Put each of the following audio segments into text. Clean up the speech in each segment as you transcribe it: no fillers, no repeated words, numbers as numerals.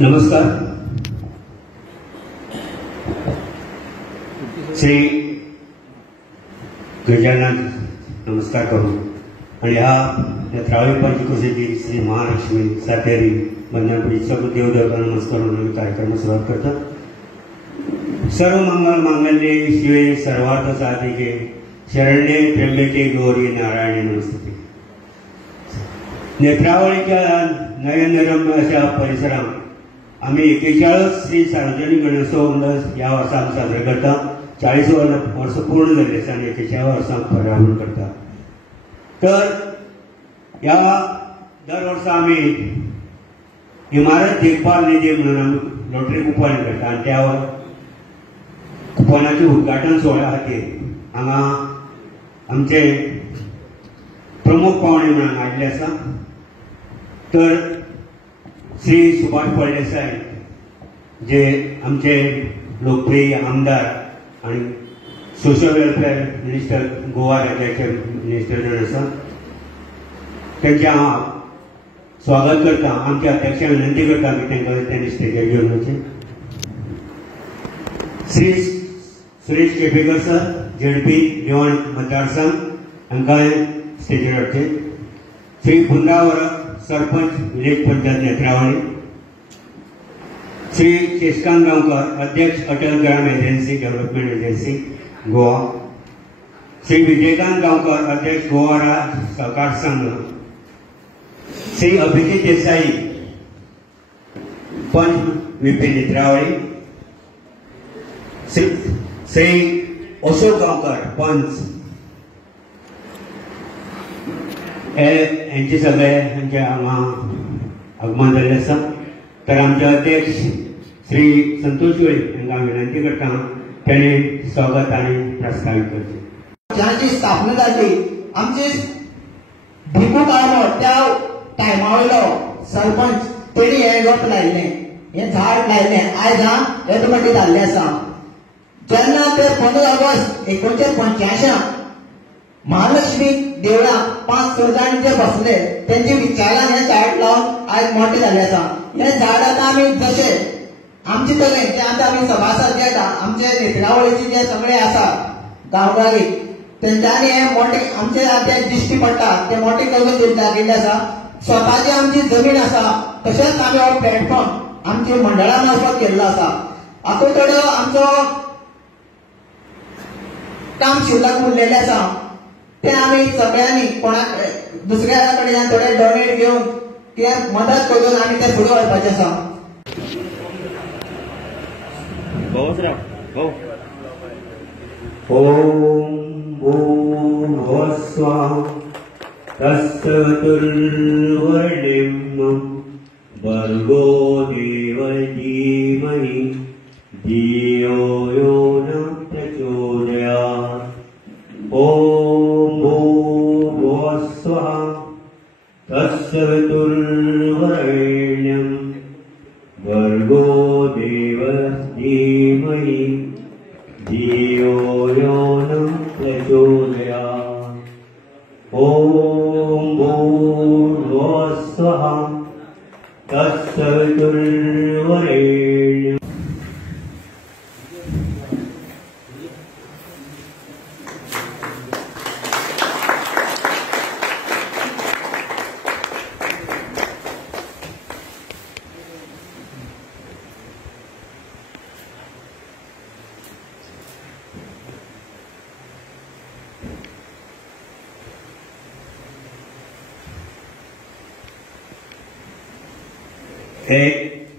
नमस्कार. श्री गजाननाथ नमस्कार करू आणि ह्या नेत्रावळी पंचकोशीची श्री महालक्ष्मी सातेरी बंधनपुरी सर्व देवदेवतांना नमस्कार म्हणून कार्यक्रम सुरुवात करतात. सर्व मंगल मांगल्ये शिवे सर्वार्थ साधिके शरण्ये त्र्यंबके गौरी नारायणी नमस्ते. नेत्रावळीच्या नयनरम्य अशा परिसरात आम्ही 41 श्री सार्वजनिक गणेशोत्सव मंडळ या वर्षात साजरे करता. 40 वर्ष पूर्ण झाले आणि 41 वर्षांत पर्यावरण करता. तर या दरवर्षी आम्ही इमारत देखभाल निधी म्हणून आम्ही लॉटरी कुपन करता आणि त्यावर कुपनाचे उद्घाटन सोहळ्या खातीर हांगा आमचे प्रमुख पाहुणे म्हणून आयिल्ले आसा. तर श्री सुभाष फळदेसाय जे आमचे लोकप्रिय आमदार आणि सोशल वेलफेअर मिनिस्टर गोवा राज्याचे मिनिस्टर जण आसा त्यांचे हांव स्वागत करता. आमच्या अध्यक्षाक विनंती करता की त्यांनी स्टेजीर घेवन वचचें. श्री सुरेश केपेकर सर झेडपी जेवण मतदारसंघ हांकां स्टेजीर हाडचें. श्री कुंदावर सरपंच विलेज पंचायत नेत्रावळी. श्री शेषकांत गांवकर अध्यक्ष Atal Gram agency development agency Goa. Shri Vijaykant Gaonkar अध्यक्ष गोवा राज्य सहकार संघ. श्री अभिजित देसाई पंच व्हीपी नेत्रावळी. श्री अशोक गांवकर पंच यांचे सगळे हांगा आगमन जाल्लें आसा. तर आमचे अध्यक्ष श्री संतोष वेळी हांकां विनंती करता त्यांनी स्वागत आणि प्रस्तावित करचे. ज्याची स्थापना जाली आमचे भिकू काळो त्या टायमा वयलो सरपंच तेणी हे गप लायिल्लें, हे झाड लायिल्लें. आयज हांव येदोमटी जाल्लें आसा. जेन्ना ते 15 ऑगस्ट 1985 महालक्ष्मी देवळात 5-6 जाण जे बसले त्यांचे विचारान हे झाड लावन आज मोठे झाले आसा. हे झाड आतां आमी जशे आमचे तरेन जे आतां आमी सभासद जे आमचे नेत्रावळीचे जे सगळे आसा गांवकारी तेंच्यांनी हे मोठे आमचे जे दिश्टी पडटा ते मोठे करून जागिल्ले आसा. स्वताची आमची जमीन आसा तशेंच आमी हो प्लॅटफॉर्म आमची मंडळा मार्फत केल्लो आसा. आकोटोडो आमचो काम शिल्लक उरलेले आसा ते आम्ही सगळ्यांनी कोणाक दुसऱ्या कडल्यान थोडे डोनेट घेवन ते मदत करून आम्ही ते फुडें व्हरपाचें आसा. ओम भूर्भुवस्सुवः तत्सवितुर्वरेण्यं भर्गो देवस्य धीमहि धियो यो न प्रचोदयात्. ओम भूर्भुवस्सुवः तत्सवितुर्वरेण्यं भर्गो देवस्य धीमहि धियो यो न प्रचोदयात्. ओम भूर्भुवस्सुवः तत्सवितुर्वरेण्यं.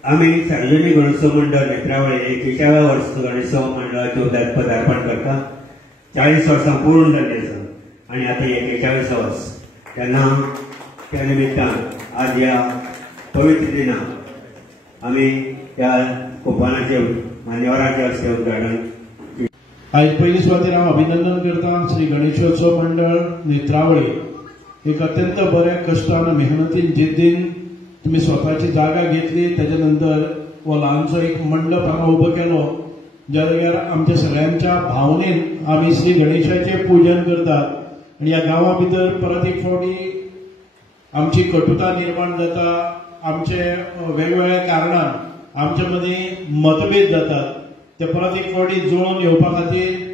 आम्ही सार्वजनिक गणेशोत्सव मंडळ नेत्रावळी 41व्या वर्ष गणेशोत्सव मंडळाचे पदार्पण करता. 40 वर्सां पूर्ण जाल्ली आसा आणि आता 41 वर्ष. तेन्ना त्या निमित्तान आज या पवित्र दिनाक आम्ही त्या कुपनाचे मान्यवरांचे हस्ते उद्घाटन. आज पहिली सुवातेर हांव अभिनंदन करता श्री गणेशोत्सव मंडळ नेत्रावळी. एक अत्यंत बऱ्या कश्टान मेहनतीन जिद्दीन तुम्ही स्वतःची जागा घेतली. त्याच्या नंतर वो ल्हानसो एक मंडप हांगा उबो केलो ज्या जाग्यार आमच्या सगळ्यांच्या भावनेन आम्ही श्री गणेशाचे पूजन करतात. आणि या गांवा भितर परत एक फावटी आमची कटुता निर्माण जाता आमचे वेगवेगळ्या कारणान आमच्या मदीं मतभेद जातात ते परत एक फावटी जुळून येवपा खातीर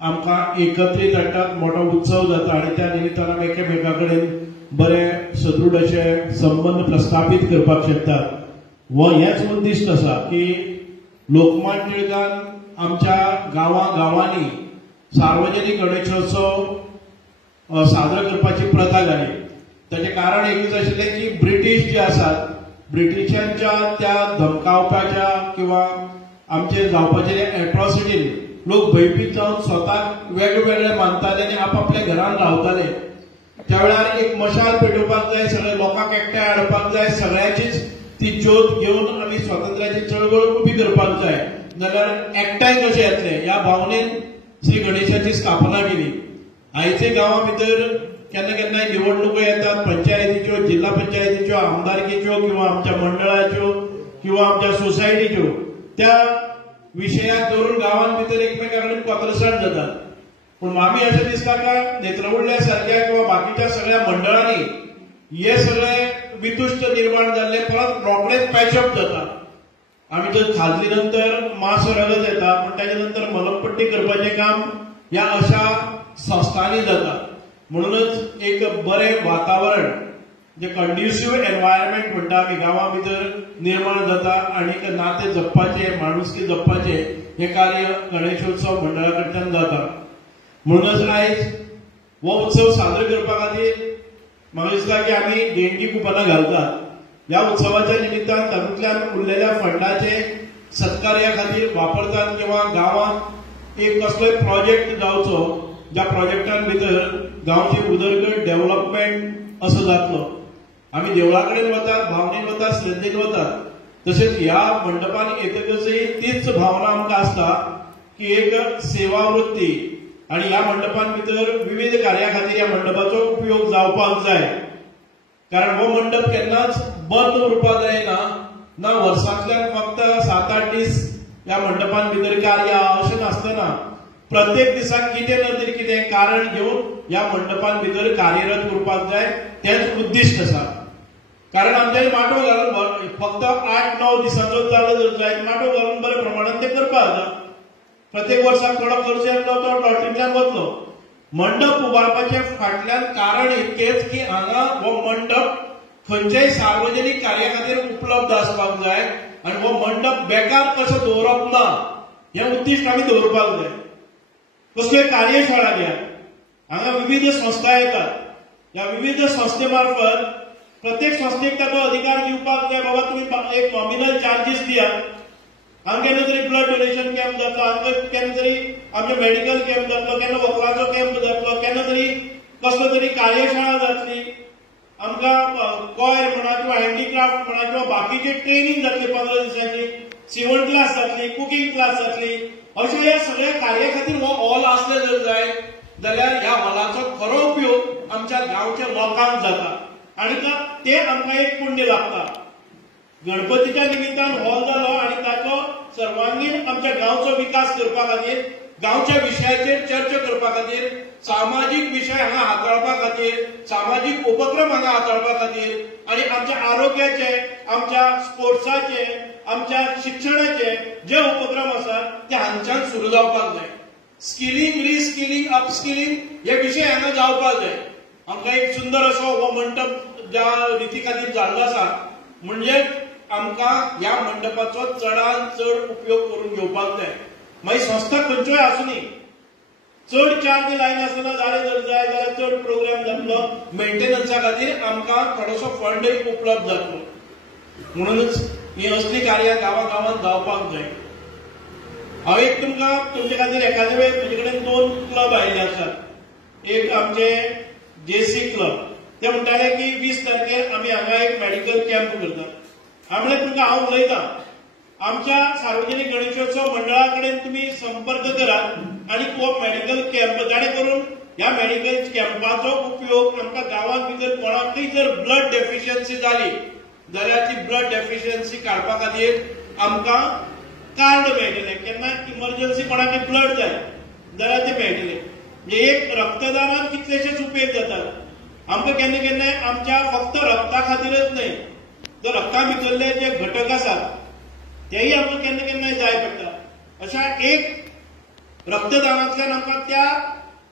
आमकां एकत्रीत हाडटात, मोठो उत्सव जाता आणि त्या निमित्तान आमी एकामेका कडेन बरे सदृढ अशे संबंध प्रस्थापीत करपाक शकतात. हो हेच उद्दिश्ट आसा की लोकमान्य टिळकान आमच्या गांवांनी सार्वजनीक गणेशोत्सव साजरो करपाची प्रथा घाली. ताचे कारण एकूच आशिल्लें की ब्रिटीश जे आसात ब्रिटिशांच्या त्या धमकावपाच्या किंवा आमचे जावपाचे एट्रॉसिटीन लोक भयभीत जावन स्वताक वेगवेगळे मानताले आनी आपापल्या घरांत रावताले. त्या वेळार एक मशाल पेटोवपाक जाय, सगळ्या लोकांक एकठांय हाडपाक जाय, सगळ्याचीच ती ज्योत घेवन आमी स्वातंत्र्याची चळवळ उबी करपाक जाय, जाल्यार एकठांय कशें येतले ह्या भावनेन श्री गणेशाची स्थापना केली. आयचे गांवां भितर केन्ना केन्नाय निवडणुको येतात, पंचायतीच्यो, जिल्हा पंचायतीच्यो, आमदारकीच्यो किंवा आमच्या मंडळाच्यो किंवा आमच्या सोसायटीच्यो, त्या विशयाक धरून गांवांत भितर एकमेका कडेन कोतरसाण जातात. पूण आमी अशें दिसता का नेत्रवडल्या सारख्या किंवा बाकीच्या सगळ्या मंडळांनी हे सगळे वितुश्ट निर्माण जाल्ले परत रोखडेच पॅचअप जाता. आमी जर खाजली नंतर मातसो रगत येता, पण ताच्या नंतर मलमपट्टी करपाचें काम ह्या अशा संस्थांनी जाता. म्हणूनच एक बरें वातावरण जे कंड्युसिव्ह एनवायरमेंट म्हणटा आमी गांवां भितर निर्माण जाता आनी नाते जपपाचे, माणुसकी जपपाचे हे कार्य गणेशोत्सव मंडळा कडच्यान जाता. म्हणूनच आयज हो उत्सव साजरो करपा खातीर म्हाका दिसता की आमी देणगी कुपनां घालतात. ह्या उत्सवाच्या निमित्तान तातूंतल्यान उरलेल्या फंडाचे सत्कार्या खातीर वापरतात किंवा गांवांत एक कसलोय प्रोजेक्ट जावचो ज्या प्रोजेक्टान भितर गांवची उदरगत डेव्हलपमेंट असो जातलो. आमी देवळा कडेन वतात, भावनेन वतात, श्रद्धेन वतात, तशेंच ह्या मंडपान येतकचय तीच भावना आमकां आसता की एक सेवा वृत्ती आणि ह्या मंडपान भितर विविध कार्या खातीर ह्या मंडपाचो उपयोग जावपाक जाय. कारण हो मंडप केन्नाच बंद उरपाक जायना ना. वर्सांतल्यान फक्त 7-8 दीस ह्या मंडपान भितर कार्य अशें नासतना प्रत्येक दिसाक कितें ना तरी कितें कारण घेवन ह्या मंडपान भितर कार्यरत उरपाक जाय, तेंच उद्दिश्ट आसा. कारण आमच्यानी माटो घालून फक्त 8-9 दिसांचो जालो जर जायत माटो घालून बरे प्रमाणात ते करपाक जाता. प्रत्येक वर्साक थोडो खर्च येतलो तो लॉटरींतल्यान वतलो. मंडप उबारपाचे फाटल्यान कारण इतकेच की हांगा हो मंडप खंयच्याय सार्वजनीक कार्या खातीर उपलब्ध आसपाक जाय आनी हो मंडप बेकार कसो दवरप ना हे उद्दिश्ट आमी दवरपाक जाय. कसल्योय कार्यशाळा घ्या, हांगा विविध संस्था येतात, ह्या विविध संस्थे मार्फत प्रत्येक संस्थेक ताचो अधिकार दिवपाक जाय. बाबा तुम्ही एक नॉमिनल चार्जीस दियात. हांगा केन्ना तरी ब्लड डोनेशन कॅम्प जातलो, हांगा केन्ना तरी आमचे मेडिकल कॅम्प जातलो, केन्ना वखलाचो कॅम्प जातलो, केन्ना तरी कसलो तरी कार्यशाळा जातली, आमकां कॉयर म्हणा किंवा हँडीक्राफ्ट म्हणा किंवा बाकीचे ट्रेनिंग जातली 15 दिसांची, शिवण क्लास जातली, कुकिंग क्लास जातली. अशा ह्या सगळ्या कार्या खातीर हो हॉल आसले जर जाय जाल्यार ह्या हॉलाचो खरो उपयोग आमच्या गांवच्या लोकांक जाता आनी ते आमकां एक पुण्य लागता. गणपतीच्या निमित्तान हॉल जालो आनी ताचो सर्वांगीण आमच्या गांवचो विकास करपा खातीर, गांवच्या विशयाचेर चर्चा करपा खातीर, सामाजीक विशय हांगा हाताळपा खातीर, सामाजीक उपक्रम हांगा हाताळपा खातीर आनी आमच्या आरोग्याचे, आमच्या स्पोर्ट्साचे, आमच्या शिक्षणाचे जे उपक्रम आसात ते हांगच्यान सुरू जावपाक जाय. स्किलिंग, रिस्किलिंग, अपस्किलिंग हे विशय हांगा जावपाक जाय. आमकां एक सुंदर असो हो मंडप ज्या रिती खातीर जाल्लो आसा म्हणजे आमकां ह्या मंडपाचो चडांत चड उपयोग करून घेवपाक जाय. मागीर संस्था खंयच्योय आसुनी, चड चार्ज लायन आसतना जालें जर जाय जाल्यार चड प्रोग्राम जातलो, मेंटेनन्सा खातीर आमकां थोडोसो फंडय उपलब्ध जातलो. म्हणूनच ही असली कार्यां गांवांत जावपाक जाय. हांव एक तुमकां तुमचे खातीर एखादे वेळ तुजे कडेन 2 क्लब आयिल्ले आसात. एक आमचे जेसी क्लब, ते म्हणटाले की 20 तारखेर आमी हांगा एक मेडिकल कॅम्प करतात. हांवें तुमकां हांव उलयतां, आमच्या सार्वजनीक गणेशोत्सव मंडळा कडेन तुमी संपर्क करात आनी हो मेडिकल कॅम्प जाणे करून ह्या मेडिकल कॅम्पाचो उपयोग आमकां गांवांत भितर कोणाकय जर ब्लड डेफिशियन्सी जाली जाल्यार ती ब्लड डेफिशियन्सी काडपा खातीर आमकां कार्ड मेळटलें. केन्ना इमर्जन्सी कोणाकय ब्लड जाय जाल्यार ते मेळटले. म्हणजे एक रक्तदानान कितलेशेच उपेग जातात. आमकां केन्ना केन्नाय आमच्या फक्त रक्ता खातीरच न्हय तो रक्ता भितरले जे घटक आसात तेही आमकां केन्ना केन्नाय जाय पडटा. अशा एक रक्तदानांतल्यान आमकां त्या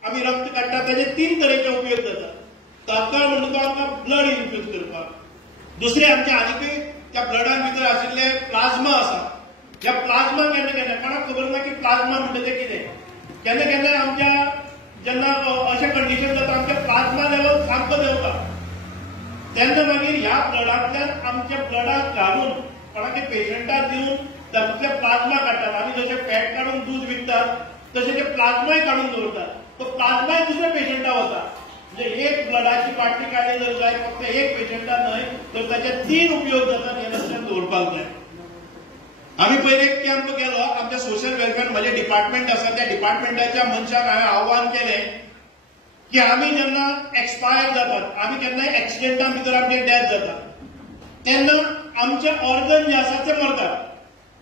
आमी रक्त काडटा ताचे 3 तरेचे उपयोग जातात. तात्काळ म्हणटा तो आमकां ब्लड इन्फ्यूज करपाक. दुसरे आमचे आनीकय त्या ब्लडान भितर आशिल्ले प्लाज्मा आसा. ह्या प्लाज्मा केन्ना केन्ना कोणाक खबर ना की प्लाज्मा म्हणटा तें कितें. केन्ना केन्ना आमच्या जेन्ना अशें कंडिशन जाता आमचे प्लाज्मा लेवल सामको देंवता तेन्ना मागीर ह्या ब्लडांतल्यान आमच्या ब्लडाक घालून कोणाच्या पेशंटाक दिवन तातूंतले प्लाज्मा काडटात. आमी जशें फॅट काडून दूध विकतात तशें ते प्लाज्माय काडून दवरतात. तो प्लाज्माय दुसऱ्या पेशंटाक वता. म्हणजे एक ब्लडाची बाटली काडली जर जाय फक्त एक पेशंटाक न्हय तर ताचे 3 उपयोग जातात. हे लक्षात दवरपाक जाय. आमी पयले एक कॅम्प केलो आमच्या सोशल वेलफेअर म्हजे डिपार्टमेंट आसा त्या डिपार्टमेंटाच्या मनशाक हांवें आव्हान केलें की आमी जेन्ना एक्सपायर जातात आमी केन्नाय एक्सिडेंटा भितर आमचे डेथ जाता तेन्ना आमचे ऑर्गन जे आसात ते मरतात.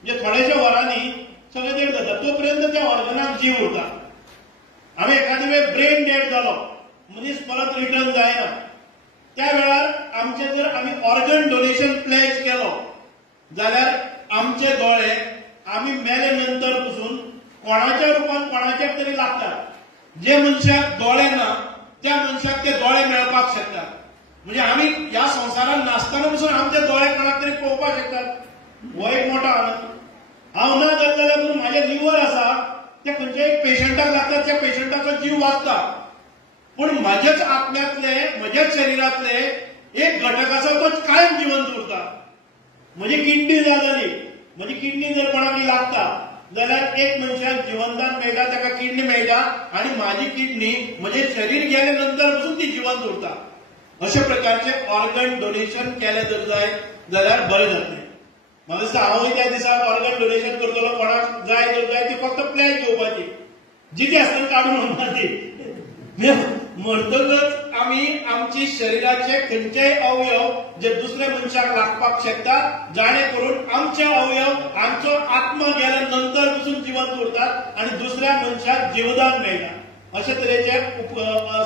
म्हणजे थोड्याशा वरांनी सगळे डेड जाता तोपर्यंत त्या ऑर्गनाक जीव उरता. आमी एखादी वेळ ब्रेन डेड जालो मनीस परत रिटर्न जायना त्या वेळार आमचे जर आमी ऑर्गन डोनेशन प्लेज केलो जाल्यार आमचे दोळे आमी मेले नंतर पसून कोणाच्या रुपान कोणाच्याक तरी लागतात. जे मनशाक दोळे ना त्या मनशाक ते दोळे मेळपाक शकतात. म्हणजे आमी ह्या संवसारान नासतना पसून आमचे दोळे कोणाक तरी पळोवपाक शकतात. हो एक मोठो आनंद. हांव ना जाल्यार पसून म्हाजे लिव्हर आसा ते खंयच्याय पेशंटाक लागतात त्या पेशंटाचो जीव वाचता. पूण म्हाजेच आत्म्यांतले म्हज्याच शरिरांतले एक घटक आसा तो कायम जिवंत उरता. म्हजी किडनी जाली म्हजी किडनी जर कोणाक लागता जाल्यार एक मनशाक जिवंतान मेळटा ताका किडनी मेळटा आनी म्हाजी किडनी म्हजें शरीर गेले नंतर पसून ती जिवंत उरता. अशा प्रकारचे ऑर्गन डोनेशन केले जर जाय जाल्यार बरें जातलें. म्हाका दिसता हांवूय त्या दिसाक ऑर्गन डोनेशन करतलो. कोणाक जाय जर जाय ती फक्त प्लेज घेवपाची जिती आसतना काडून व्हरपाची. मरतकच आमी आमचे शरिराचे खंयचेय अवयव जे दुसऱ्या मनशाक लागपाक शकतात जाणे करून आमचे अवयव आमचो आत्मा गेल्या नंतर पसून जिवंत उरतात आणि दुसऱ्या मनशाक जीवदान मेळटा. अशे तरेचे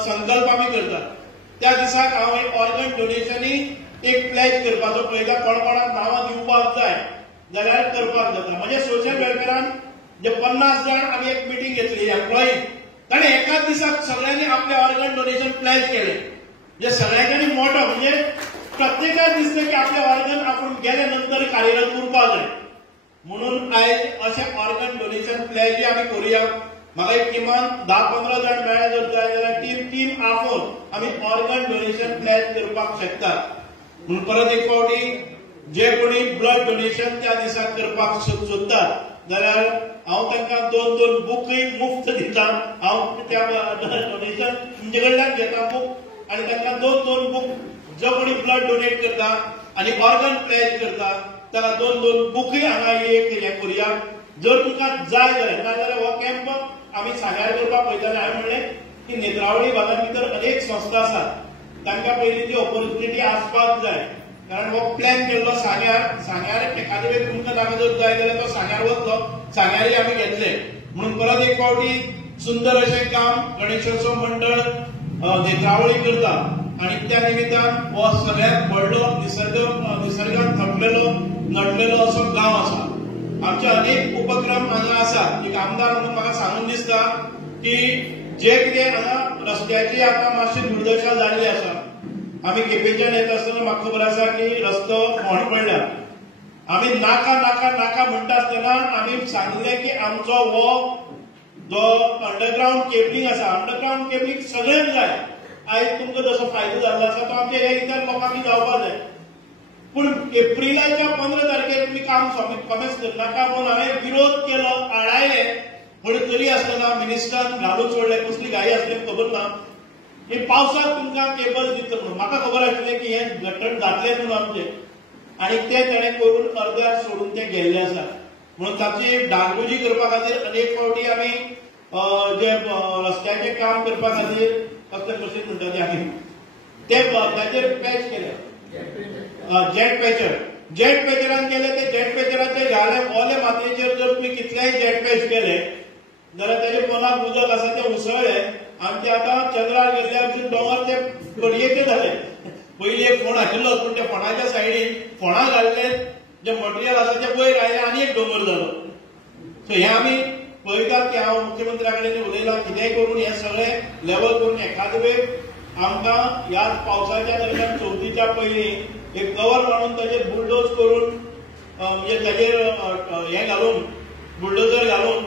संकल्प आमी करतात. त्या दिसाक हांव एक ऑर्गन डोनेशनी एक प्लेज करपाचो पळयता. कोण कोणाक नांवां दिवपाक जाय जाल्यार करपाक जाता. म्हणजे सोशल वेलफेअरान जे 50 जाण आमी एक मिटींग घेतली एम्प्लॉई ताणें एकाच दिसाक सगळ्यांनी आपले ऑर्गन डोनेशन प्लेज केले. जे सगळ्यांनी मोठो म्हणजे प्रत्येकाक दिसलें की आपले ऑर्गन आपूण गेले नंतर कार्यरत उरपाक जाय म्हणून आयज अशे ऑर्गन डोनेशन प्लेज आमी करुया. म्हाका एक किमान 10-15 जाण मेळ्ळे जर जाय जाल्यार टीम आफोन आमी ऑर्गन डोनेशन प्लेज करपाक शकतात. म्हणून परत एक फावटी जे कोणी ब्लड डोनेशन त्या दिसाक करपाक सोदतात जाल्यार हांव तांकां 2 बुकय मुफ्त दिता. हांव त्या डोनेशन तुमचे कडल्यान घेता बूक आनी तांकां 2 बूक जो कोणी ब्लड डोनेट करता आनी ऑर्गन प्लेज करता ताका 2 बुकय हांगा एक हें करुया. जर तुमकां जाय जाल्यार नाजाल्यार हो कॅम्प आमी सांग्यार करपाक पळयताले. हांवें म्हणलें की नेत्रावळी भागां भितर अनेक संस्था आसात तांकां पयलीं ती ऑपॉर्च्युनिटी आसपाक जाय. कारण हो प्लॅन केल्लो सांग्यार एखादे वेळ तुमकां ताका जर जाय जाल्यार तो सांग्यार वतलो. सांग्यारय आमी घेतले. म्हणून परत एक फावटी सुंदर अशें काम गणेशोत्सव मंडळ नेत्रावळी करता आनी त्या निमित्तान हो सगळ्यात व्हडलो निसर्गान थकलेलो नडलेलो असो गांव आसा. आमचे अनेक उपक्रम हांगा आसात. एक आमदार म्हणून म्हाका सांगून दिसता की जे कितें हांगा रस्त्याची आतां मातशी दुर्दशा जाल्ली आसा. आमी केपेंच्यान येता आसतना म्हाका खबर आसा की रस्तो फोंड पडला. आमी नाका नाका नाका म्हणटा आसतना आमी सांगलें की आमचो हो जो अंडरग्राउंड केबलिंग आसा अंडरग्राउंड केबलिंग सगळ्यांक जाय. आयज तुमकां जसो फायदो जाल्लो आसा तो आमच्या इतर लोकांनी जावपाक जाय. पूण एप्रिलाच्या 15 तारखेर तुमी काम कमेंस करनाका म्हणून हांवें विरोध केलो आडायले. पूण तरी आसतना मिनिस्टरान घालून सोडले. कसली घाई आसली खबर ना. हे पावसाक तुमकां केबल दिता म्हणून म्हाका खबर आसलें की हें घट्टण जातलें म्हणून आमचें आनी तें ताणें करून अर्द्यार सोडून ते गेल्ले आसा. म्हणून ताची डागडुजी करपा खातीर अनेक फावटी आमी जे रस्त्याचें काम करपा खातीर कसलें कशें म्हणटा तें आमी ते ताचेर पॅच केले. जेट पॅचरान केले. ते जेट पॅचराचे ओले मातयेचेर जर तुमी कितलेय जेट पॅच केले जाल्यार तेजे पोंदाक उदक आसा ते उसळ्ळे आनी ते आतां चंद्रार गेल्ल्या भशेन दोंगर ते कडयेचे जाले. पयलीं एक फोंड आशिल्लो पूण त्या फोंडाच्या सायडीन फोंडा घाल्ले जे मटेरियल आसा ते वयर आयले आनी एक डोंगर जालो. सो हे आमी पळयतात की हांव मुख्यमंत्र्या कडेन उलयलां कितेंय करून हे सगळें लेवल करून एखाद वेळ आमकां ह्या पावसाच्या दरम्यान चवथीच्या पयलीं एक कवर मारून ताचेर बुलडोज करून म्हणजे ताचेर हे घालून बुलडोजर घालून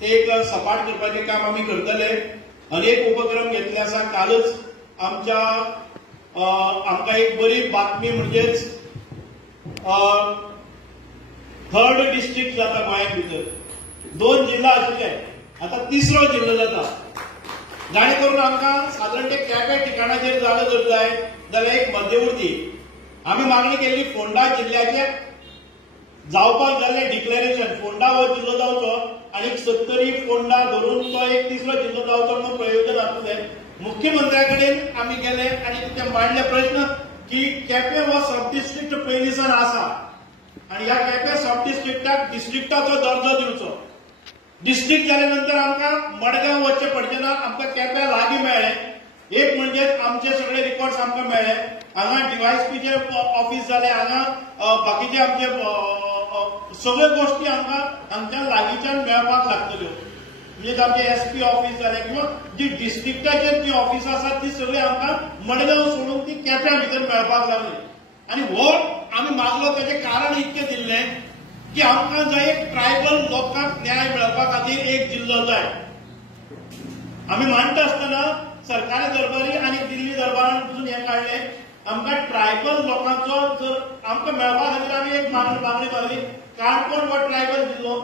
ते एक सपाट करपाचें काम आमी करतले. अनेक उपक्रम घेतले आसा. कालच आमकां एक बरी बातमी म्हणजेच 3rd डिस्ट्रिक्ट जाता गोंया भितर. 2 जिल्हा आशिल्ले आता 3रो जिल्लो जाता. जाणे करून आमकां सादारण ते केप्या ठिकाणाचेर जालो जर जाय जाल्यार एक मध्यवर्ती आमी मागणी केल्ली फोंडा जिल्ल्याचे जावपाक जाल्ले डिक्लेरेशन. फोंडा हो जिल्लो जावचो आनी 70 फोंडा धरून तो एक 3रो जिल्लो जावचो म्हणून प्रयोजन आसलें. मुख्यमंत्र्या कडेन आमी गेले आनी ते मांडले प्रश्न की केपें हो सब डिस्ट्रिक्ट पयलींसान आसा आनी ह्या केपें सब डिस्ट्रिक्टाक डिस्ट्रिक्टाचो दर्जो दिवचो. डिस्ट्रिक्ट जाल्या नंतर आमकां मडगांव वचचें पडचें ना. आमकां केप्यां लागीं मेळ्ळें. एक म्हणजे आमचे सगळे रिकॉर्ड्स आमकां मेळ्ळे. हांगा डीवायएसपीचे ऑफिस जालें. हांगा बाकीचे आमचे सगळ्यो गोश्टी आमकां हांगच्यान लागींच्यान मेळपाक लागतल्यो. म्हणजे आमचे एसपी ऑफिस जालें किंवा जी डिस्ट्रिक्टाचेर जी ऑफिसां आसात ती सगळी आमकां मडगांव सोडून ती केप्यां भितर मेळपाक लागली. आनी हो आमी मागलो तेजें कारण इतकें दिल्लें की आमकां जाय एक ट्रायबल लोकांक न्याय मेळपा खातीर एक जिल्लो जाय. आमी मांडटा आसतना सरकारी दरबारी आनी दिल्ली दरबारान पसून हें काडलें आमकां ट्रायबल लोकांचो जर आमकां मेळपा खातीर आमी एक मागणी मारली. काणकोण हो ट्रायबल जिल्लो,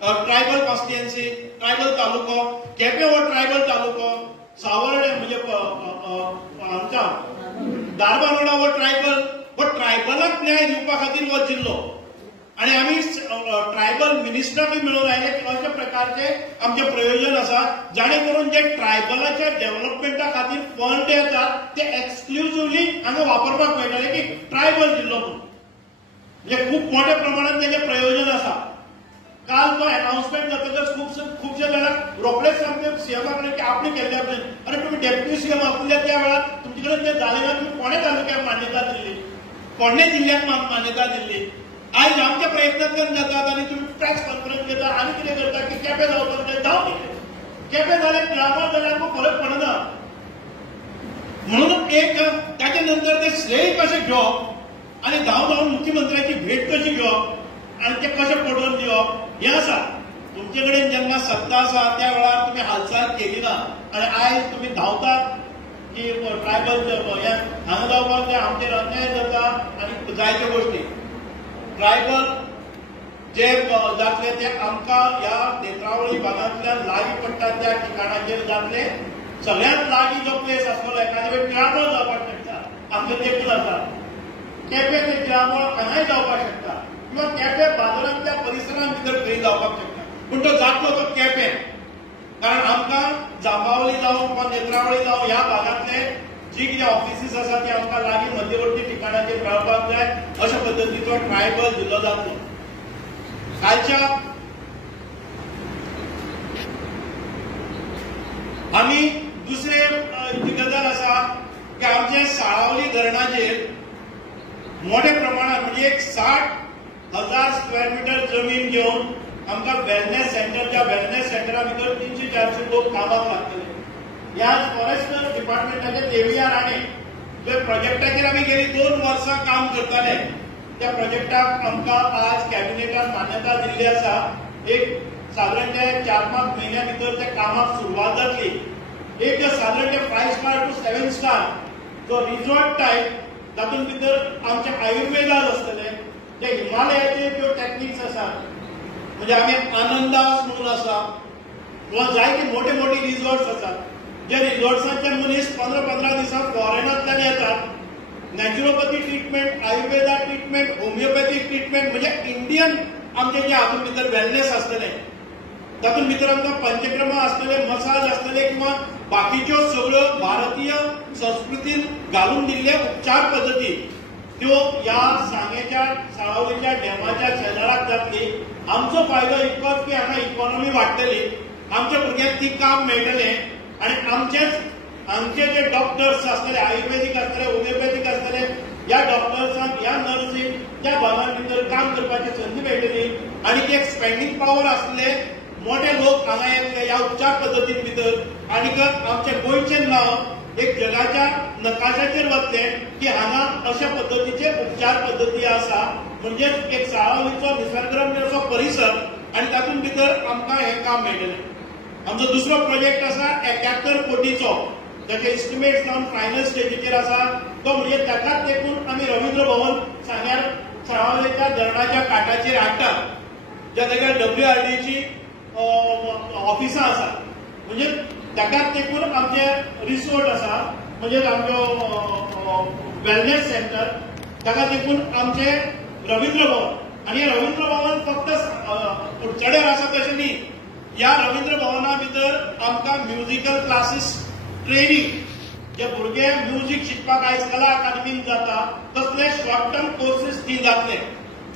ट्रायबल कॉन्स्टिट्युएन्सी, ट्रायबल तालुको, केपें हो ट्रायबल तालुको, सावर्डे म्हणजे आमच्या दारबांदोडा हो ट्रायबलाक न्याय दिवपा खातीर हो जिल्लो. आणि आम्ही ट्रायबल मिनिस्टरांकूय मेळून आयले की अशा प्रकारचे आमचे प्रयोजन आसा जाणे करून जे ट्रायबलाच्या डेव्हलपमेंटा खातीर फंड येतात ते एक्सक्लुझिव्हली हांगा वापरपाक मेळटले की ट्रायबल जिल्लो म्हणून. म्हणजे खूप मोठ्या प्रमाणात तेजे प्रयोजन आसा. काल तो अनाउन्समेंट जातकच खुबशे जाणांक रोखडेच आमचे सीएमा कडेन की आपणे केल्ल्या अरे तुम्ही डेप्युटी सीएम आसले त्या वेळार तुमचे कडेन ते जाले ना. तुम्ही फोंडे तालुक्याक मान्यता दिल्ली, फोंडे जिल्ह्याक मान्यता दिल्ली. आज आमच्या प्रयत्नांतल्यान जातात आणि तुम्ही प्रेस कॉन्फरन्स घेता आणि कितें करता की केपें जावपाक जाय जावं केपें जाल्यार ग्रामार जाल्यार फरक पडना. म्हणून एक ताचे नंतर ते श्रेय कशें घेवप आनी धांवन मुख्यमंत्र्याची भेट कशी घेवप आनी ते कशें पडोवन दिवप हें आसा. तुमचे कडेन जेन्ना सत्ता आसा त्या वेळार तुम्ही हालचाल केली ना आनी आयज तुम्ही धांवतात की ट्रायबल हांगा जावपाक जाय आमचेर अन्याय जाता आनी जायत्यो गोश्टी. ट्रायबल जे जातले ते आमकां ह्या नेत्रावळी भागांतल्यान लागीं पडटा त्या ठिकाणाचेर जातले. सगळ्यांत लागीं जो प्लेस आसतलो एखाद्या वेळ तिळामोळ जावपाक शकता. आमचें देखून आसा केपें ते तिळामोळ हांगाय जावपाक शकता किंवा केपें बाजारांतल्या परिसरांत भितर खंय जावपाक शकता. पूण तो जातलो तो केपें. कारण आमकां जांबावली जावं किंवा नेत्रावळी जावं ह्या भागांतले जी कितें ऑफिसीस आसा ती आमकां लागीं मध्यवर्ती ठिकाणाचेर मेळपाक जाय. अशा पद्दतीचो ट्रायबल जिल्लो जातलो. कालच्या आमी दुसरे जी गजाल आसा की आमच्या साळावली धरणाचेर मोठ्या प्रमाणात म्हणजे एक 60,000 स्क्वेअर मीटर जमीन घेवन आमकां वेलनेस सेंटर, ज्या वेलनेस सेंटरा भितर 300-400 लोक कामाक लागतले. ह्या फॉरेस्ट डिपार्टमेंटाचे देविया राणे जे प्रोजेक्टाचेर आमी गेली 2 वर्सां काम करताले त्या प्रोजेक्टाक आमकां आज कॅबिनेटान मान्यता दिल्ली आसा. एक साधारण ते 4-5 म्हयन्या भितर त्या कामाक सुरवात जातली. एक साधारण ते 5 स्टार to 7 स्टार जो रिसॉर्ट टायप तातूंत भितर आमचे आयुर्वेदाज आसतले, जे हिमालयाचे ज्यो टॅक्निक्स आसात म्हणजे आमी आनंदास म्हणून आसा किंवा जायते मोठे मोठे रिसॉर्ट्स आसात जे रिसॉर्ट्सांचे मनीस 15-15 दिसा फॉरेनांतल्यान येतात. Naturopathy treatment, Ayurveda treatment, homeopathic treatment म्हणजे इंडियन आमचे जे हातूंत भितर वेलनेस आसतले तातूंत भितर आमकां पंचक्रमा आसतले, मसाज आसतले किंवा बाकीच्यो सगळ्यो भारतीय संस्कृतीन घालून दिल्ले उपचार पद्दती त्यो ह्या सांगेच्या साळावलीच्या डॅमाच्या शेजाराक जातली. आमचो फायदो इतकोच की हांगा इकॉनॉमी वाडटली, आमच्या भुरग्यांक ती काम मेळटलें आनी आमचेच आमचे जे डॉक्टर्स आसतले, आयुर्वेदीक आसतले, होमिओपॅथीक आसतले, ह्या डॉक्टर्सांक ह्या नर्सीक त्या भागां भितर काम करपाची संदी मेळटली आनी एक स्पेंडींग पावर आसले मोठे लोक हांगा येतले ह्या उपचार पद्दतीन भितर आनीक आमचे गोंयचे नांव एक जगाच्या नकाशाचेर वतले की हांगा अशा पद्दतीचे उपचार पद्दती आसा. म्हणजे एक साळावलीचो निसर्गरम्य असो परिसर आनी तातूंत भितर आमकां हें काम मेळटलें. आमचो दुसरो प्रोजेक्ट आसा 71 कोटीचो, त्याचे इस्टिमेट्स जावन फायनल स्टेजीचेर आसा. तो म्हणजे ताकाच देखून आमी रवींद्र भवन सांग्यार साळावलेच्या धरणाच्या काठाचेर हाडटात, ज्या जाग्यार WRDची ऑफिसां आसा. म्हणजे ताकाच देखून आमचे रिसोर्ट आसा, म्हणजे आमचो वेलनेस सेंटर, ताका देखून आमचे रवींद्र भवन. आनी रवींद्र भवन फक्त उडचड्यार आसा तशें न्ही. ह्या रवींद्र भवना भितर आमकां म्युझिकल क्लासीस ट्रेनिंग, जे भुरगे म्युझिक शिकपाक आयज कला अकादमीन जाता तसले शॉर्ट टर्म कोर्सीस थंय जातले.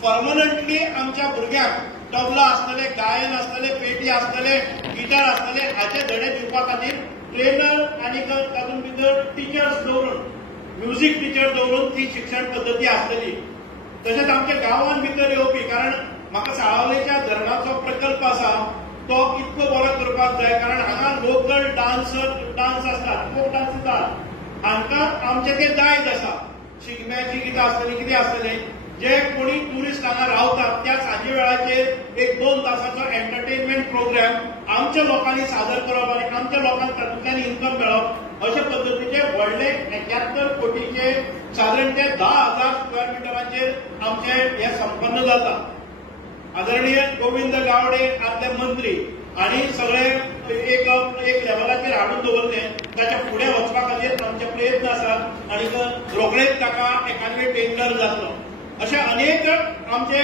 परमनंटली आमच्या भुरग्यांक तबला आसतले, गायन आसतले, पेटी आसतले, गिटार आसतले, हाचे धडे दिवपा खातीर ट्रेनर आनी तातूंत भितर टिचर्स दवरून, म्युझिक टिचर दवरून ती शिक्षण पद्दती आसतली. तशेंच आमच्या गांवांत भितर येवपी, कारण म्हाका साळावलेच्या धरणाचो प्रकल्प आसा तो इतको बरो करपाक जाय, कारण हांगा लोकल डान्स आसतात, फोक डान्स जातात, हांकां आमचे ते दायज आसा. शिगम्याची गितां आसतली, कितें आसतलें, जे कोणी टुरिस्ट हांगा रावतात त्या सांजे वेळाचेर 1-2 तासाचो एंटरटेनमेंट प्रोग्राम आमच्या लोकांनी सादर करप आनी आमच्या लोकांक तातूंतल्यान इन्कम मेळप, अशा पद्दतीचे व्हडले 71 कोटीचे सादारण ते 10,000 स्क्वेअर मिटराचेर आमचे हे संपन्न जाता. आदरणीय गोविंद गावडे आदले मंत्री आनी सगळे एक लेवलाचेर हाडून दवरले. ताच्या फुडें वचपा खातीर आमचे प्रयत्न आसात आनी रोखडेच ताका एकानवे टेंडर जातलो. अशे अनेक आमचे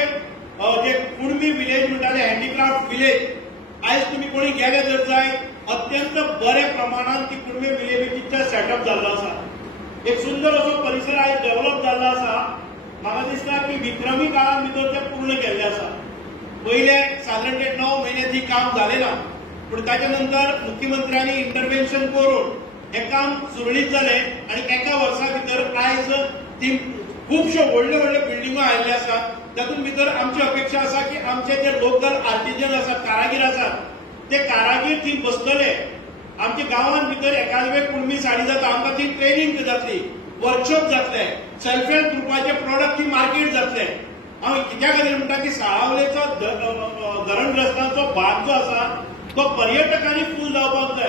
जे कुणबी विलेज म्हणटाले, हँडीक्राफ्ट विलेज, आयज तुम्ही कोणी गेले जर जाय अत्यंत बरे प्रमाणात ती कुणबी विलेजीचो सेटअप जाल्लो आसा. एक सुंदर असो परिसर आयज डेव्हलप जाल्लो आसा. म्हाका दिसता की विक्रमी काळान भितर ते पूर्ण केल्ले आसा. पहिले साधारण 9 महिने ती काम झाले ना, पण ताच्या नंतर मुख्यमंत्र्यांनी इंटरव्हेन्शन करून हे काम सुरळीत जाले आणि एका वर्सा भितर आयज ती खूपश्यो व्हडल्यो व्हडल्यो बिल्डिंगो आयिल्ल्यो आसात. तातूंत भितर आमची अपेक्षा आसा की आमचे जे लोकल आर्टिजन आसात, कारागीर आसात, ते कारागीर थंय बसतले. आमच्या गांवांत भितर एकादवे कुणबी साडी जाता, आमकां ती ट्रेनिंग जातली, वर्कशॉप जातले, सेल्फ हेल्प ग्रुपाचे प्रॉडक्ट थंय मार्केट जातले. हांव कित्या खातीर म्हणटा की साळावलेचो धरणग्रस्तांचो भाग जो आसा तो पर्यटकांनी फूल जावपाक जाय.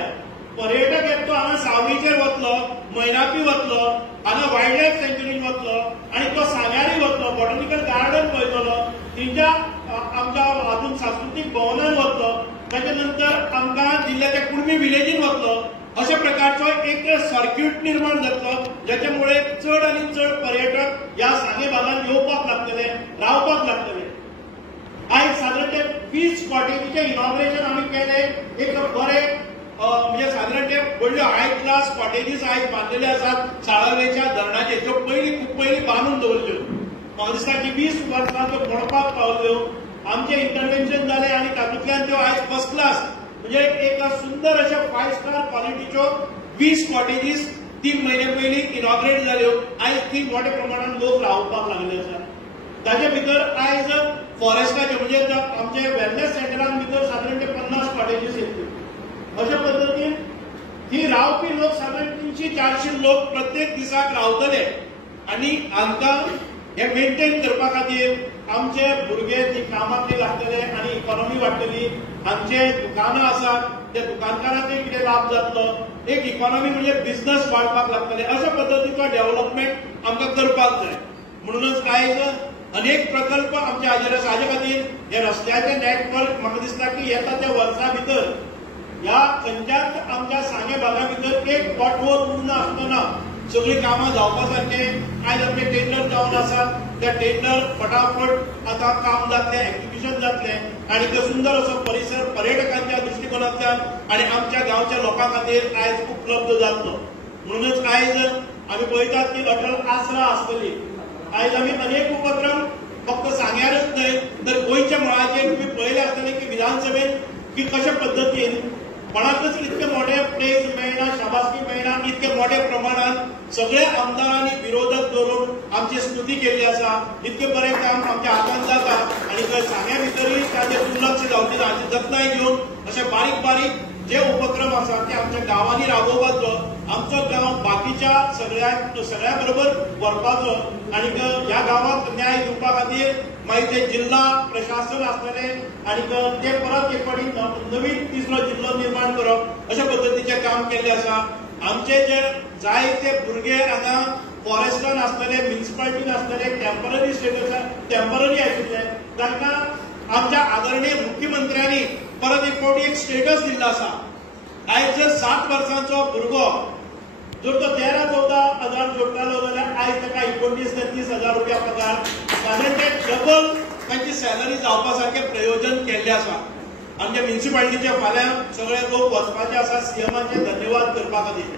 पर्यटक येतो हांगा सावळीचेर वतलो, मैनापी वतलो, हांगा वायल्ड लायफ सँच्युरीन वतलो आनी तो सांग्यारी वतलो, बॉटनिकल गार्डन पळयतलो, थंयच्या आमच्या हातूंत सांस्कृतीक भवनान वतलो, ताच्या नंतर आमकां दिल्ल्या त्या कुणबी विलेजीन वतलो. अशा प्रकारचो एक सर्क्यूट निर्माण जातलो, ज्याच्यामुळे चड आनी चड पर्यटक ह्या सांगे भागात येवपाक लागतले, रावपाक लागतले. आयज साधारण ते 20 कॉटेजीचे इनॉग्रेशन आमी केले. एक बरे म्हणजे साधारण ते व्हडल्यो हाय क्लास कॉटेजीस आयज बांदलेले आसात साळावलेच्या धरणाचेर, ज्यो खूप पयलीं बांदून दवरल्यो. म्हाका दिसता की 20 वर्सां त्यो मोडपाक पावल्यो. आमचे इंटरव्हेन्शन जालें आनी तातूंतल्यान त्यो आयज फर्स्ट क्लास म्हणजे एक सुंदर अशा 5 स्टार क्वॉलिटीच्यो 20 कॉटेजीस 3 महिने पयलीं इनॉग्रेट जाल्यो. आयज ती मोठ्या प्रमाणात लोक रावपाक लागले आसात. ताचे भितर आयज फॉरेस्टाचे म्हणजे आमचे वेलनेस सेंटरान भितर साधारण ते 50 कॉटेजीस येतल्यो. अशा पद्दतीन ही रावपी लोक साधारण 300-400 लोक प्रत्येक दिसाक रावतले आनी आमकां हे मेंटेन करपा खातीर आमचे भुरगे ती कामाक लागतले आनी इकॉनॉमी वाडटली. आमचे दुकानां आसात त्या दुकानकारांकय कितें लाभ जातलो. एक इकॉनॉमी म्हणजे बिझनेस वाडपाक लागतले. अशा पद्दतीचो डेव्हलपमेंट आमकां करपाक जाय. म्हणूनच आयज अनेक प्रकल्प आमच्या हाजेर आसा. हाजे खातीर हे रस्त्याचे नेटवर्क म्हाका दिसता की येता त्या वर्सा भितर ह्या खंयच्याच आमच्या सांगे भागा भितर एक पॉटहोल उरना आसतना सगळीं कामां जावपा सारखे. आयज आमचे टेंडर जावन आसात, त्या टेंडर फटाफट आतां काम जातलें, एक्झिक्युशन जातलें आनी तो सुंदर असो परिसर पर्यटकांच्या दृश्टिकोनांतल्यान आनी आमच्या गांवच्या लोकां खातीर आयज उपलब्ध जातलो. म्हणूनच आयज आमी पळयतात की अटल आसरा आसतली. आयज आमी अनेक उपक्रम फक्त सांग्यारच न्हय तर गोंयच्या मळाचेर तुम्ही पळयले आसतले की विधानसभेत की कशा पद्दतीन कोणाकच इतके मोठे प्रेज मेळना, शाबासकी मेळना, इतके मोठ्या प्रमाणात सगळ्या आमदारांनी विरोधक धरून आमची स्तुती केल्ली आसा. इतके बरें काम आमच्या हातान जाता आनी सांग्या भितरय ताचेर दुर्लक्ष जावचे ना. हाची जतनाय घेवन अशे बारीक बारीक जे उपक्रम आसा ते आमच्या गांवांनी राबोवपाचो, आमचो गांव बाकीच्या सगळ्या बरोबर व्हरपाचो आनी ह्या गांवांत न्याय दिवपा खातीर मागीर ते जिल्हा प्रशासन आसतले आनी ते परत एक फावटी नवीन तिसरो जिल्लो निर्माण करप अशा पद्दतीचें काम केल्लें आसा. आमचे जे जायते भुरगे हांगा फॉरेस्टान आसतले, म्युनिसिपालिटीन आसतले, टेम्पररी स्टेटस टेम्पररी आशिल्ले, तांकां आमच्या आदरणीय मुख्यमंत्र्यांनी परत एक फावटी एक स्टेटस दिल्लो आसा. आयज जर 7 वर्सांचो भुरगो जर तो 13-14 हजार जोडटालो जाल्यार आयज ताका 29 ते 30 हजार रुपया पगार, साधारण ते डबल तांची सॅलरी जावपा सारखें प्रयोजन केल्लें आसा. आमच्या म्युनिसिपालिटीचे फाल्यां सगळे लोक वचपाचे आसा सीएमाचे धन्यवाद करपा खातीर.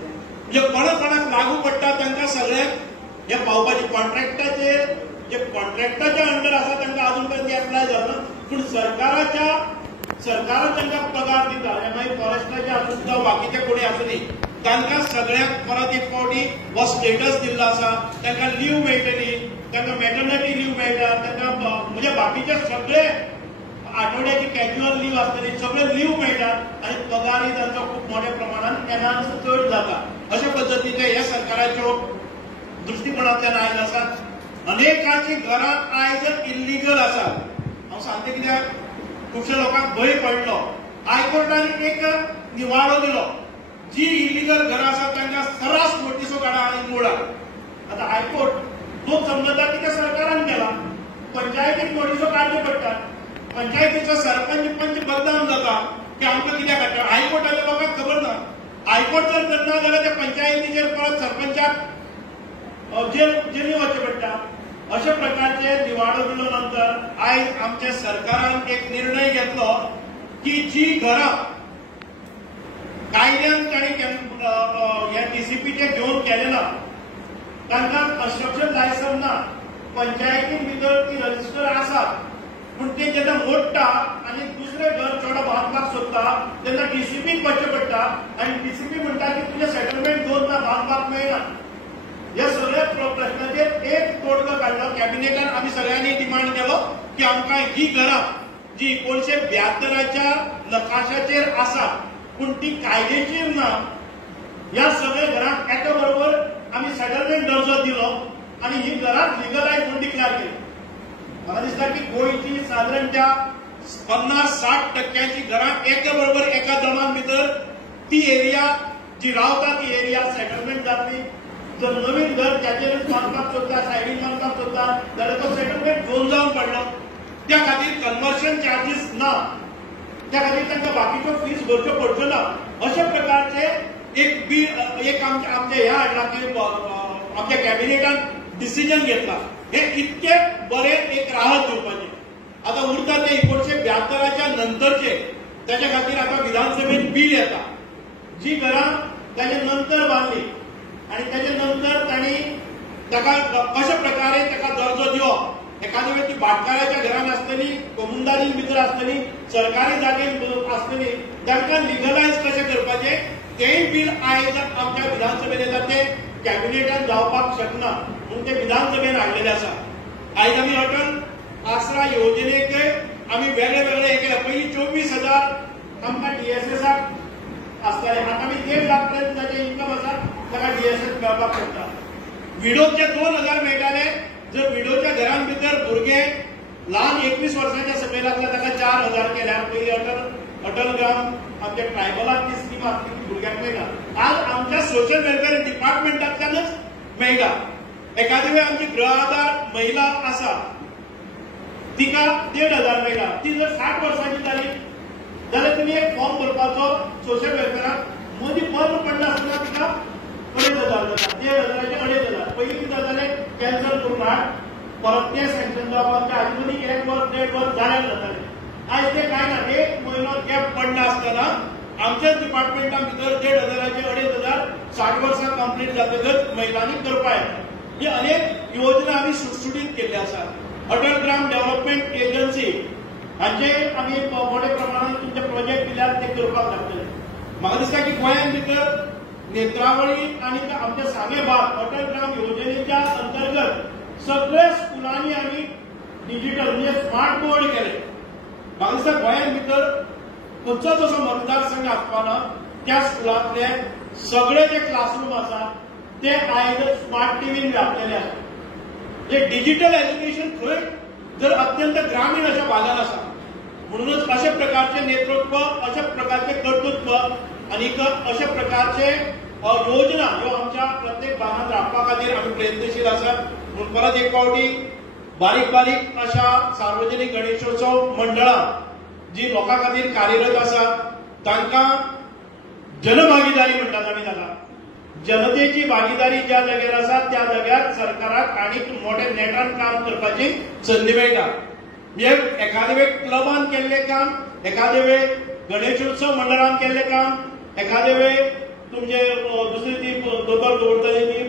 म्हणजे कोणाक लागू पडटा तांकां सगळ्यांक हे पावपाचे. कॉन्ट्रॅक्टाच्या अंडर आसा तांकां अजून पर्यंत एप्लाय जावना, पूण सरकारान तांकां पगार दिता. मागीर फॉरेस्टाचे आसूं जावं बाकीचे कोणी आसूं दी, तांकां सगळ्यांक परत एक फावटी हो स्टेटस दिल्लो आसा. तांकां लीव मेळटली, तांकां मॅटर्निटी लीव मेळटा, तांकां म्हणजे बाकीचे सगळे आठवड्याची कॅज्युअल लीव आसतली, सगळे लीव मेळटात आनी पगारय तांचो खूब मोठ्या प्रमाणात एनाउन्स चड जाता. अशा पद्दतीचे हे सरकाराच्यो दृश्टीकोनांतल्यान आयज आसात. अनेकांची घरां आयज इल्लीगल आसात. हांव सांगता कित्याक खुबशे लोकांक भंय पडलो. हायकोर्टान एक निवाडो दिलो, जी इल्लीगल घरां आसात तांकां सरास नोटीसो काडा आनी मोडा. आतां हायकोर्ट लोक समजता की ते सरकारान केला, पंचायतीक नोटीसो काडच्यो पडटात. पंचायतीचो सरपंच पंच बदनाम जाता की आमकां कित्याक काडटा. हायकोर्टाच्या लोकांक खबर ना. हायकोर्ट जर करना जाल्यार त्या पंचायतीचेर परत सरपंचाक जेली वचचें पडटा. अशा प्रकारचे निवाडो दिलो नंतर आयज आमच्या सरकारान एक निर्णय घेतलो की जी घरां कायद्यान ताणी ह्या डीसीपीचे घेवन केले ना, तांकां कन्स्ट्रक्शन लायसन्स ना, पंचायतीन भितर ती रजिस्टर आसात, पूण ते जेन्ना मोडटा आनी दुसरे घर चोडो बांदपाक सोदता तेन्ना डीसीपीक वचचें पडटा आनी डीसीपी म्हणटा की तुजें सेटलमेंट 2 बांदपाक मेळना. ह्या सगळ्या प्रश्नाचेर एक तोडगो काडलो कॅबिनेटान. आमी सगळ्यांनी डिमांड केलो की आमकां ही घरां जी 1972च्या नकाशाचेर आसा पूण ती कायदेशीर ना, ह्या सगळ्या घरांक एका बरोबर आमी सेटलमेंट दर्जो दिलो आनी ही घरां लिगलायज म्हणून डिक्लेअर केली. म्हाका दिसता की गोंयची साधारणतः 50-60% घरां एका बरोबर एका जमान भितर ती एरिया जी रावता ती एरिया सेटलमेंट जातली. जर नवीन घर त्याचेरूच बांदपाक सोदता, सायडीन बांदपाक सोदता जाल्यार तो सेटलमेंट घेवन जावन पडलो. त्या खातीर कन्वर्शन चार्जीस ना, त्या खातीर तांकां बाकीच्यो फीज भरच्यो पडच्यो ना. अशा प्रकारचे एक बील एक आमच्या ह्या हाडला आमच्या कॅबिनेटान डिसिजन घेतला. हे इतके बरे एक राहत दिवपाचे. आता उरता ते 1972च्या नंतरचे, त्याच्या खातीर आता विधानसभेत बील येता. जी घरां ताचे नंतर बांदली आणि त्याच्या नंतर तांणी ताका कशा प्रकारे ताका दर्जो दिवप. एखाद्या वेळी ती भाटकाराच्या घरान आसतली, कमुनदारी भितर आसतली, सरकारी जागेन आसतली, तांकां लिगलायज कशें करपाचे तेंय बील आयज आमच्या विधानसभेत येता. ते कॅबिनेटान जावपाक शकना म्हणून ते विधानसभेन हाडलेले आसा. आयज आमी अटल आसरा येवजणेक आमी वेगळे वेगळे हे केले. पयलीं 24,000 आमकां DSSक आसताले, आतां आमी 1.5 लाख पर्यंत ताचें इन्कम आसा ताका DSS मेळपाक शकता. विडोचे 2,000 मेळटाले. जर विडोच्या घरां भितर भुरगे ल्हान 21 वर्सांच्या सकयल आसल्या ताका 4,000 केल्यार पयलीं अटल ग्राम आमच्या ट्रायबलाक ती स्कीम आसली ती भुरग्यांक मेळटा. आज आमच्या सोशल वेलफेअर डिपार्टमेंटांतल्यानच मेळटा. एखाद्या वेळी आमची गृह आधार महिला आसा तिका 1,500 मेळटा. ती जर 60 वर्सांची जाली जाल्यार तुमी एक फॉर्म भरपाचो सोशल वेलफेअराक मदीं बंद पडला आसतना तिका 2,500 जाता. 1,500चे 2,500. पयलीं कितें जातालें कॅन्सल करून हाड परत ते सँक्शन जावपाक हाजे मदीं 1 वर्स 1.5 वर्स जाल्यार जातालें. आयज ते कांय ना. 1 म्हयनो गॅप पडला आसतना आमच्याच डिपार्टमेंटान भितर 1,500चे 2,500 60 वर्सां कंप्लीट जातकच महिलांनी करपा येता. ही अनेक योजना आमी सुटसुटीत केल्ल्यो आसात. अटल ग्राम डेव्हलपमेंट एजन्सी हाचे आमी मोठ्या प्रमाणात तुमचे प्रोजेक्ट दिल्यार ते करपाक लागतले. म्हाका दिसता की गोंयांत भितर नेत्रावळी आनी आमचे सांगे भाग अटल ग्राम योजनेच्या अंतर्गत सगळ्या स्कुलांनी आमी डिजिटल म्हणजे स्मार्ट बोर्ड केले. म्हाका दिसता गोंयांत भितर खंयचोच असो मतदारसंघ आसपाना त्या स्कुलांतले सगळे जे क्लासरूम आसा ते आयज स्मार्ट टीव्हीन व्यापलेले आसा. जे डिजिटल एज्युकेशन खंय जर अत्यंत ग्रामीण अशा भागात आसा म्हणूनच अशा प्रकारचे नेतृत्व, अशा प्रकारचे कर्तृत्व आणि अशा प्रकारचे योजना ह्यो आमच्या प्रत्येक भागात राखपा खातीर आमी प्रयत्नशील आसात. म्हणून परत एक फावटी बारीक बारीक अशा सार्वजनीक गणेशोत्सव मंडळां जी लोकां खातीर कार्यरत आसात तांकां जनभागीदारी म्हणटात आमी ताका. जनतेची भागीदारी ज्या जाग्यार आसा त्या जाग्यार सरकाराक आनीक मोठे नेटान काम करपाची संदी मेळटा. म्हणजे एखादे वेळ क्लबान केल्ले काम, एखादे वेळ गणेशोत्सव मंडळान केल्ले काम, एखादे वेळ तुमचे दुसरी ती दोतोर दवरतली ती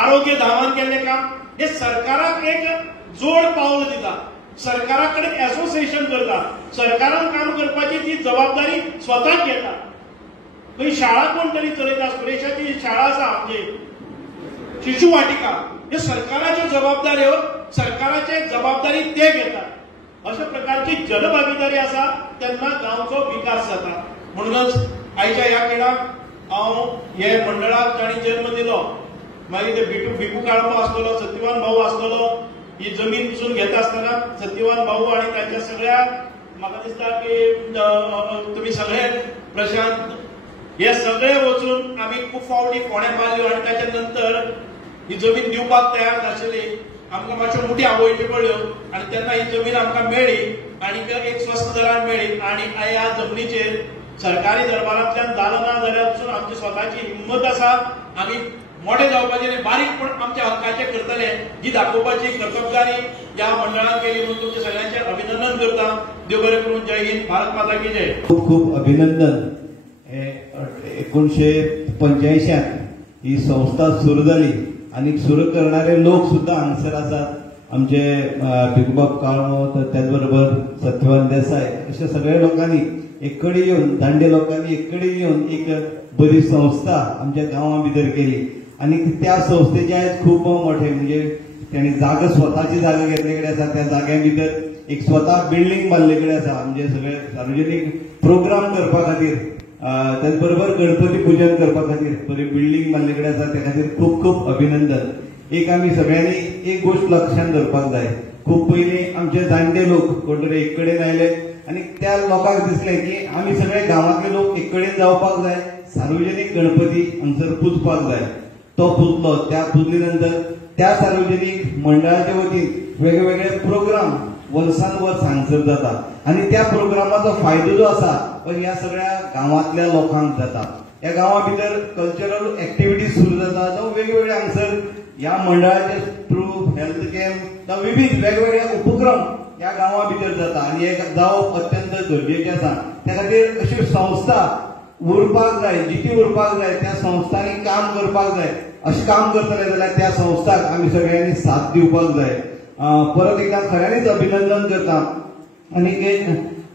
आरोग्य धामान केल्ले काम, हे सरकाराक एक जोड पावल दिता. सरकारा कडेन एसोसिएशन करता. सरकारान काम करपाची ती जबाबदारी स्वताक घेता. खंय शाळा कोण तरी चलयता, सुरेशाची शाळा आसा आमची शिशु वाटिका, हे सरकाराच्यो जबाबदाऱ्यो, सरकाराचे जबाबदारी ते घेतात. अशा प्रकारची जनभागीदारी आसा तेन्ना गांवचो विकास जाता. म्हणूनच आयच्या ह्या खेळाक हांव हे मंडळाक जाणी जन्म दिलो, मागीर ते भिकू काळपा आसतलो, सत्यवान भाऊ आसतलो, ही जमीन पसून घेता आसतना सत्यवान भाऊ आणि तांच्या सगळ्या म्हाका दिसता की तुमी सगळे प्रशांत हे सगळे वचून आमी खूब फावटी फोंड्या मारल्यो आनी ताच्या नंतर ही जमीन दिवपाक तयार नाशिल्ली. आमकां मातश्यो मुठी आवयच्यो पडल्यो आनी तेन्ना ही जमीन आमकां मेळ्ळी आनी एक स्वस्त दरान मेळ्ळी. आनी ह्या जमनीचेर सरकारी दरबारांतल्यान जालो ना जाल्यार पसून आमची स्वताची हिम्मत आसा. आमी मोठे जावपाचे आनी बारीक पण आमच्या हक्काचे करतले जी दाखोवपाची कर्तबगारी ह्या मंडळान केली. म्हणून तुमचे सगळ्यांचे अभिनंदन करता. देव बरें करून. जय हिंद. भारत माता की जय. खूप खूप अभिनंदन. 1985 ही संस्था सुरू झाली आणि सुरू करणारे लोक सुद्धा हांगसर आसात. आमचे भिकूबाब काळमो, त्याचबरोबर सत्यवान देसाय अशा सगळ्या लोकांनी एक कडेन येवन, दांडे लोकांनी एक कडेन येवन एक बरी संस्था आमच्या गांवां भितर केली. आणि त्या संस्थेचे आयज खूप मोठे म्हणजे त्यांनी जागा, स्वताची जागा घेतले कडेन आसा. त्या जाग्या भितर एक स्वता बिल्डिंग बांदले कडेन आसा म्हणजे सगळे सार्वजनीक प्रोग्राम करपा खातीर, त्याचबरोबर गणपती पूजन करपा खातीर बरी बिल्डिंग बांदले कडेन आसा. त्या खातीर खूप खूप अभिनंदन. एक आमी सगळ्यांनी एक गोष्ट लक्षात धरपाक जाय. खूप पयलीं आमचे जाणटे लोक कोण तरी एक कडेन आयले आणि त्या लोकांक दिसले की आमी सगळे गांवांतले लोक एक कडेन जावपाक जाय, सार्वजनीक गणपती हांगसर पुजपाक जाय. तो पुजलो. त्या पुजले नंतर त्या सार्वजनीक मंडळाच्या वतीन वेगवेगळे प्रोग्राम वर्सान वर्स हांगसर जाता आणि त्या प्रोग्रामाचो फायदो जो आसा तो ह्या सगळ्या गांवांतल्या लोकांक जाता. ह्या गांवां भितर कल्चरल एक्टिविटीज सुरू जाता. जावं वेगवेगळे हांगसर ह्या मंडळाचे थ्रू हेल्थ कॅम्प जावं विविध वेगवेगळे उपक्रम ह्या गांवां भितर जाता आणि हे जावप अत्यंत गरजेचें आसा. त्या खातीर अशी संस्था उरपाक जाय, जिती उरपाक जाय त्या संस्थांनी काम करपाक जाय. अशें काम करतले जाल्यार त्या संस्थाक आमी सगळ्यांनी साथ दिवपाक जाय. परत एकदा खऱ्यांनीच अभिनंदन करता. आनी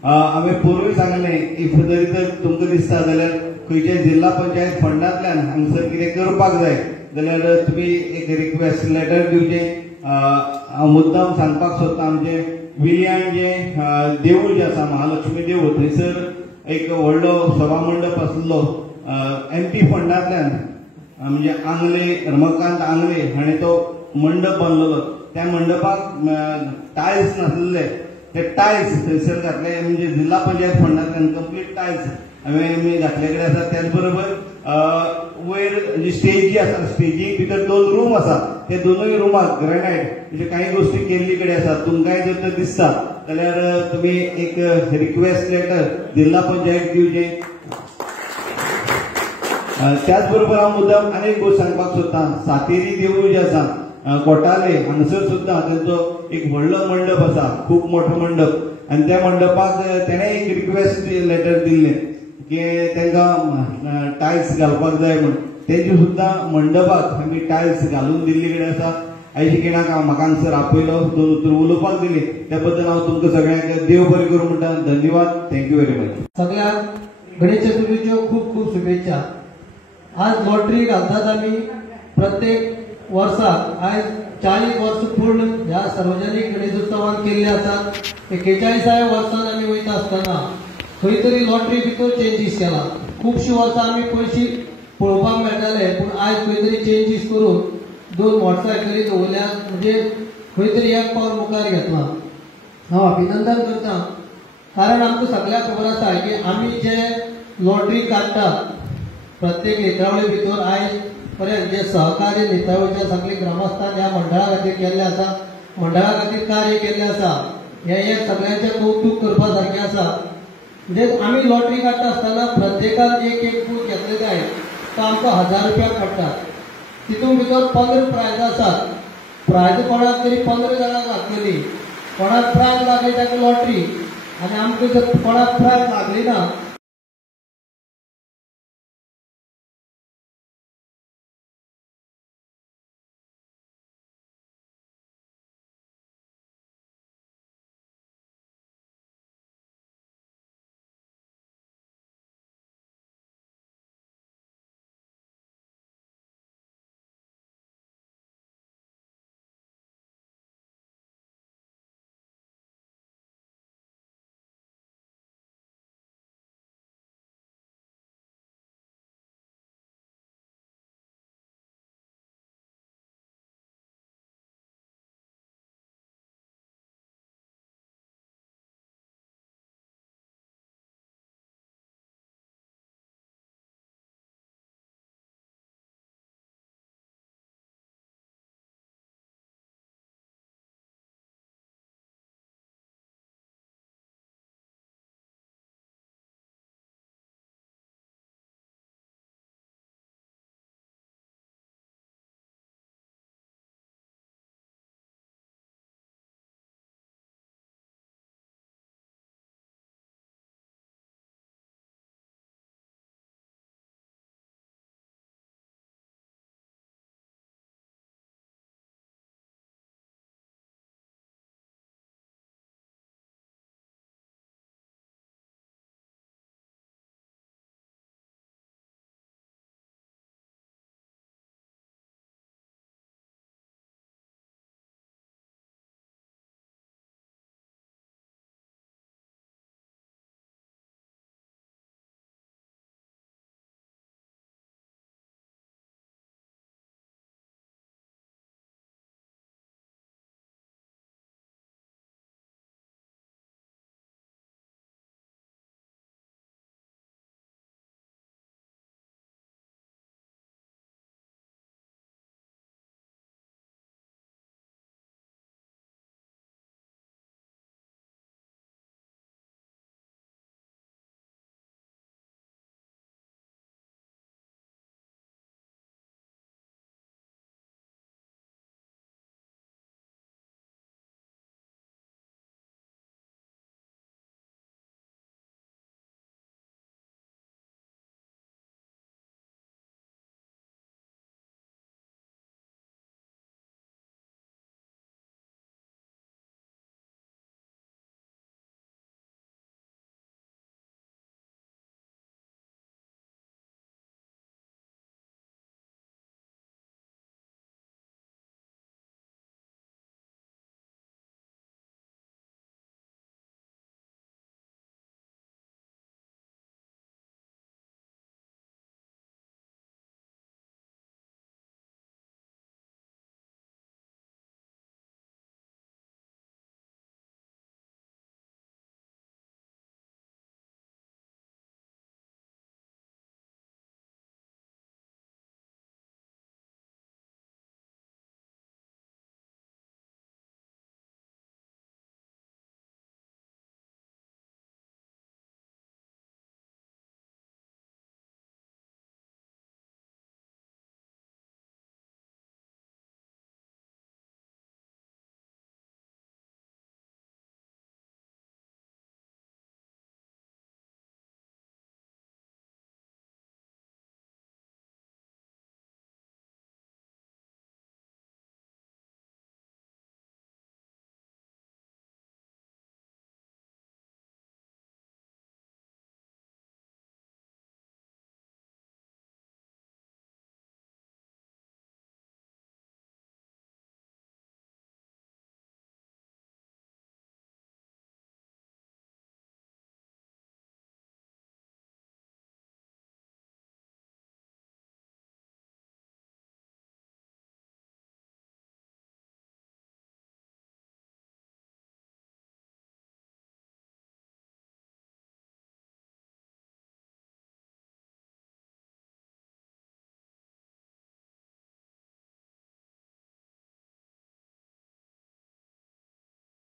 हांवें पयरूय सांगलें इफ जरी तर तुमकां दिसता जाल्यार खंयच्याय जिल्हा पंचायत फंडांतल्यान हांगसर कितें करपाक जाय जाल्यार तुमी एक रिक्वेस्ट लेटर दिवचें. हांव मुद्दाम सांगपाक सोदता आमचे विलयान जे देवूळ जे आसा महालक्ष्मी देवूळ थंयसर एक व्हडलो सभा मंडप आसलो MP फंडांतल्यान म्हणजे आंगले रमाकांत आंगले हाणें तो मंडप बांदलेलो. त्या मंडपाक टायल्स नासलेले, ते टायल्स थंयसर घातले म्हणजे जिल्हा पंचायत फंडांतल्यान कंप्लीट टायल्स हांवें घातले कडेन आसा. त्याच बरोबर वयर म्हणजे स्टेज जी आसा, स्टेजी भितर 2 रूम आसा. ते दोनूय रुमाक ग्रेनायट म्हणजे काही गोष्टी केल्ली कडेन आसा. तुमकांय जर तर दिसता जाल्यार तुमी एक रिक्वेस्ट लेटर जिल्हा पंचायत दिवचें. त्याच बरोबर हांव मुद्दाम आनी एक गोष्ट सांगपाक सोदतां. सातेरी देवूळ जे आसा कोटाले हांगसर सुद्दां तांचो एक व्हडलो मंडप आसा, खूब मोठो मंडप. आनी त्या मंडपाक तेणें एक रिक्वेस्ट लेटर दिल्लें की तांकां टायल्स घालपाक जाय म्हणून. तेजी सुद्दां मंडपाक आमी टायल्स घालून दिल्ली कडेन आसा. आयच्या खिणाक म्हाका हांगसर आपयलो, 2 उतर उलोवपाक दिली. त्या बद्दल हांव तुमकां सगळ्यांक देव बरें करूं म्हणटा. धन्यवाद. Thank you very much. सगळ्यांक गणेश चतुर्थीच्यो खूप खूप शुभेच्छा. आज लॉटरी घालतात आमी प्रत्येक वर्साक. आयज 40 वर्स पूर्ण ह्या सार्वजनिक गणेश उत्सवान केल्ले आसात. 41व्या वर्सान आमी वयता आसतना खंय तरी लॉटरी भितर चेंजीस केला. खुबशीं वर्सां आमी पयशे पळोवपाक मेळटाले, पूण आयज खंय तरी चेंजीस करून 2 मोटरसायकली दवरल्यात. म्हणजे खंय तरी एक पावल मुखार घेतला. हांव अभिनंदन करता, कारण आमकां सगळ्यांक खबर आसा की आमी जे लॉटरी काडटात प्रत्येक नेत्रावळी भितर आयज पर्यंत जे सहकार्य नेत्रावळीच्या सगळे ग्रामस्थान ह्या मंडळा खातीर केल्ले आसा, मंडळा खातीर कार्य केल्ले आसा, हे एक सगळ्यांचे कौतुक करपा सारखें आसा. म्हणजे आमी लॉटरी काडटा आसतना प्रत्येकान एक बूथ घेतले जाय, तो आमकां 1000 रुपया पडटा. तितून भितर 15 प्रायज आसात. प्रायज कोणाक तरी 15 जाणांक लागतली. कोणाक प्रायज लागली ताका लॉटरी, आनी आमकां जर कोणाक प्रायज लागली ना